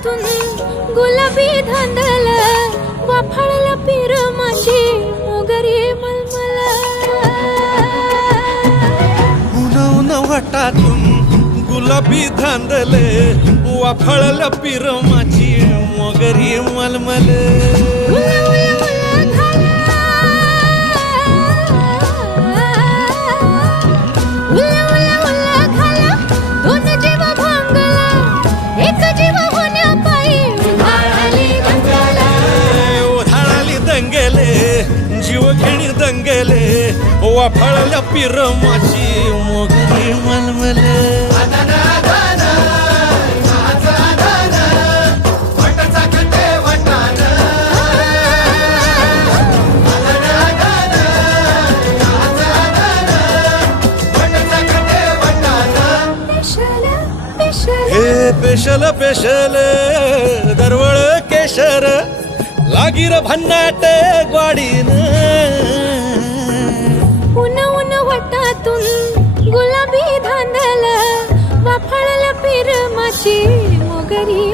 वटातून गुलाबी धांदल वाफाळला पीर माझी मोगरी मलमल उन वटातून गुलाबी धांदले वाफळला पीर माझी मोगरी मलमल जीवघेणी दंगेले वाफाळल्या पीर माझी मोगरी मलमल हे पेशल पेशल दरवळ केशर लागीर भन्नाट ग्वाडीन उन वटातून गुलाबी धांदल वाफाळला पीर माझी मोगरी